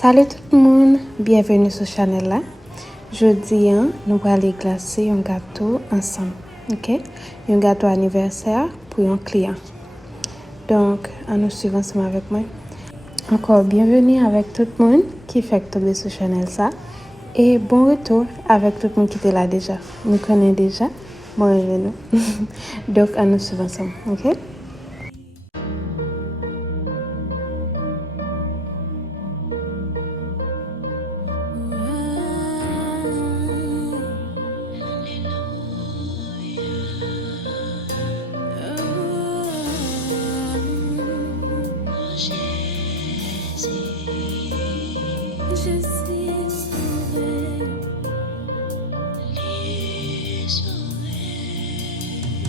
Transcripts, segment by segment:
Salut tout le monde, bienvenue sur channel là. Jeudi, nous allons glacer un gâteau ensemble, ok? Un gâteau anniversaire pour un client. Donc, nous suivons ensemble avec moi. Encore bienvenue avec tout le monde qui fait tomber sur channel ça. Et bon retour avec tout le monde qui était là déjà. Nous connaissons déjà. Bon, nous. Donc, nous suivons ensemble, ok?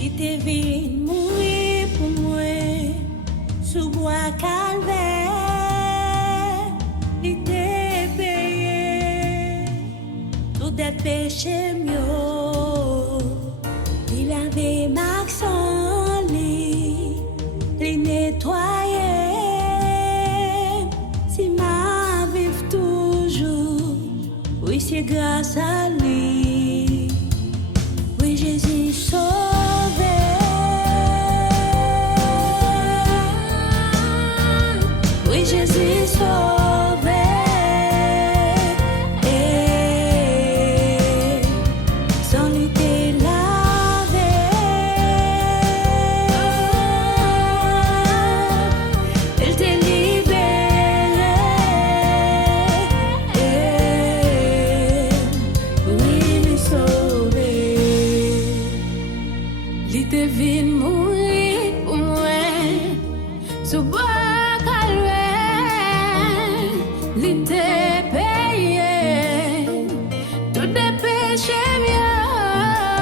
Il te vient mourir pour moi sous bois calvaire. Il te payé tout des péchés mieux. Il avait Maxon li nettoyé. Si ma vive toujours, oui c'est grâce à lui. Oui Jésus sauve. Oui, Jésus sauvé, sans lutter lavé, il t'a libéré, oui, il sauvé, il te vient mourir pour moi, sous bois. Il t'a payé tout des péchés mieux.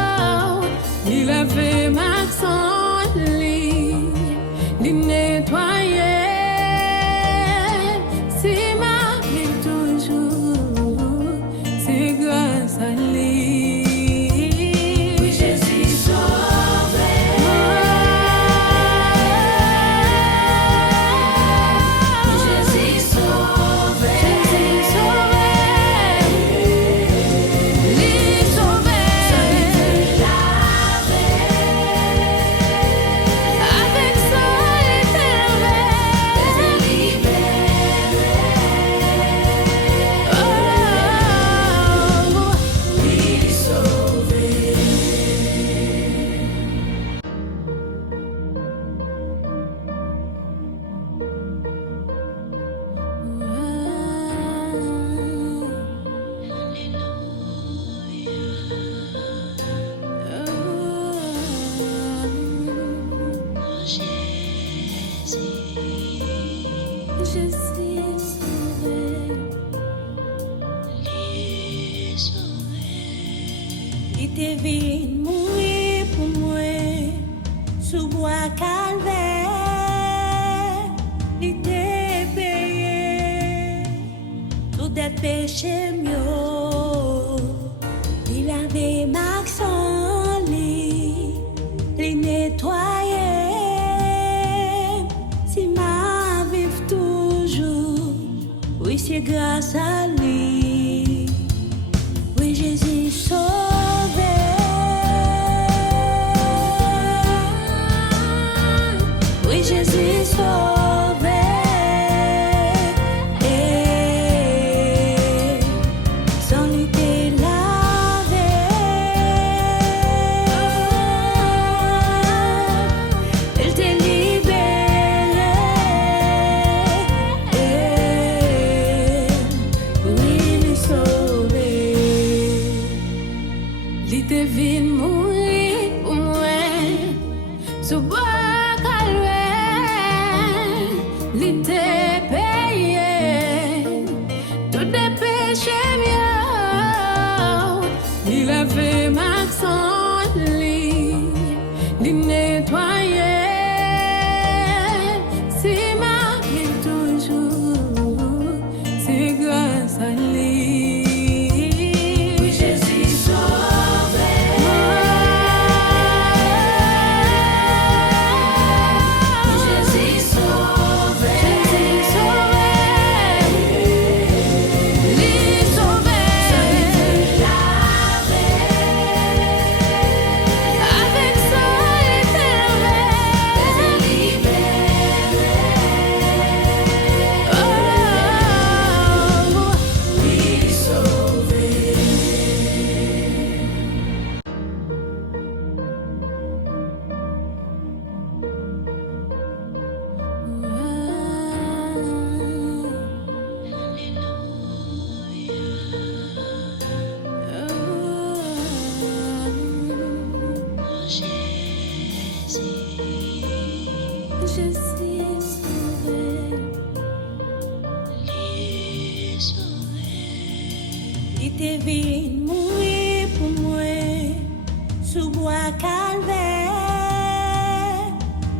Il a fait Maxon li nettoyé. Si ma vie toujours, c'est grâce à lui. Oui, Jésus sauvé. Oui, Jésus sauvé. Je suis sauvé, les sauvé. Il te vient mourir pour moi sous bois calvaire. Il t'a payé tout des péchés mieux. Il avait Maxon li nettoyé. Oui, c'est grâce à lui. Oui, Jésus sauvé. Oui, Jésus sauvé. Sans lutter lavé. Il t'a libéré. Il te vient mourir pour moi sous bois calvaire. Il t'a payé tout des péchés mieux. Il a fait Maxon li nettoyé. Si ma vie toujours, c'est grâce à lui. Oui, Jésus sauvé. Il te vient mourir pour moi, sous bois calvaire.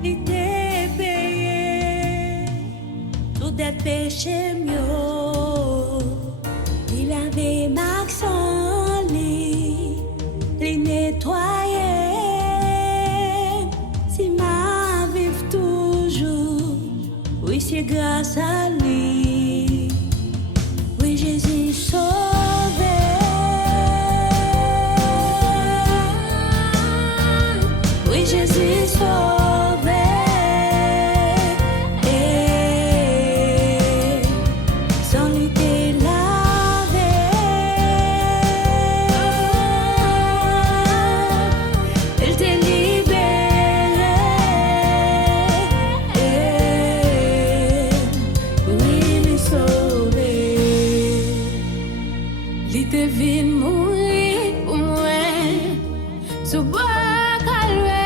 Il te payé tout des péchés mieux. Il avait Maxon, il nettoyé. Si ma vive toujours, oui, c'est grâce à lui. Oui, Jésus sauvé. Oui, Jésus sauvé. Sans lui t'es lavé. Il t'est libéré. Oui, il est sauvé. Il te vient mourir pour moi, sous bois calvaire.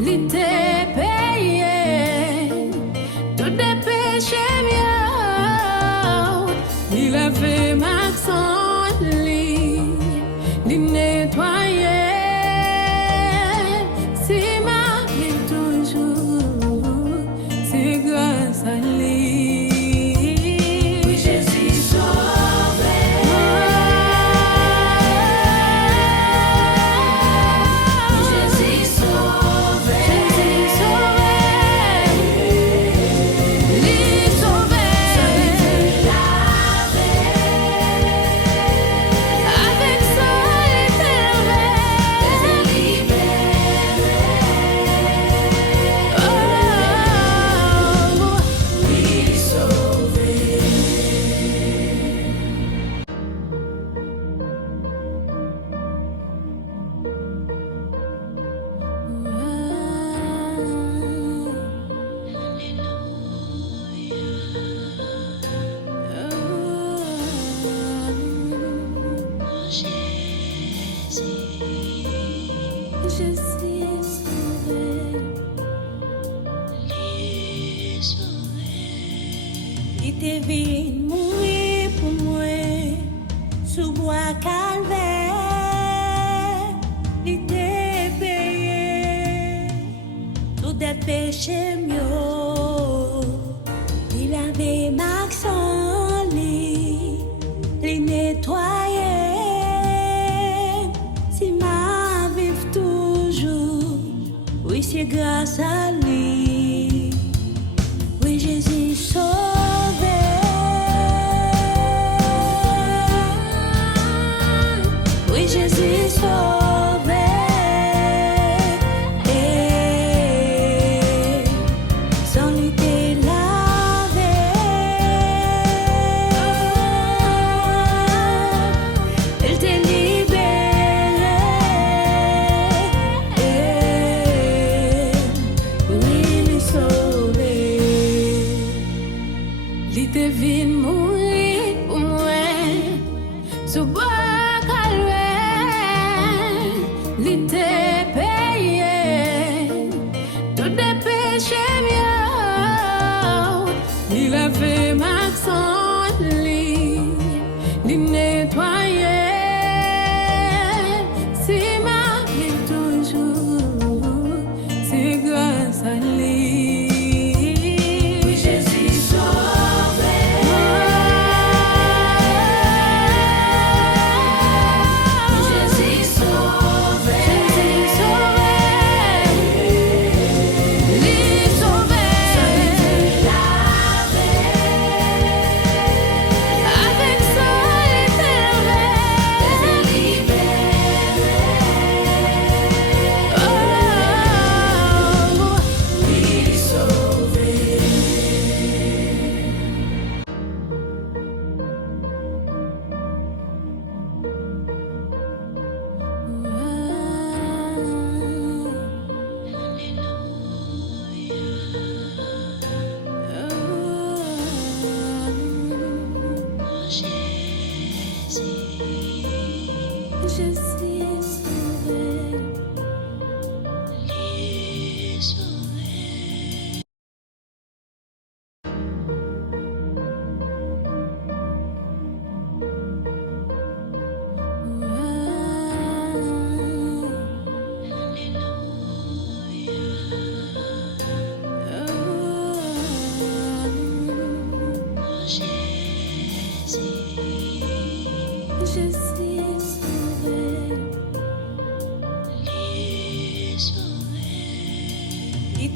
Il te payé tout des péchés mieux. Il a fait Maxon, il nettoyé. Si ma vie toujours, c'est grâce à lui. Oui, Jésus sauvé. Jésus sauvé. Jésus sauvé. Lui sauvé. Avec ça, il était levé. Oh, lui sauvé. Je suis sauvé. Il te vient mourir pour moi, sous bois calvaire. Il te payé tout des péchés mieux. Il avait Maxon, il nettoyé. Si ma vive toujours, oui, c'est grâce à lui. Oui, Jésus sauvé. Oui, Jésus sauvé. Sans lui t'es lavé. Il t'est libéré.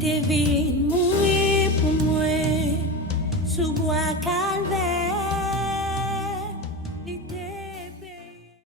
te vin mourir pour moi sous bois calvaire.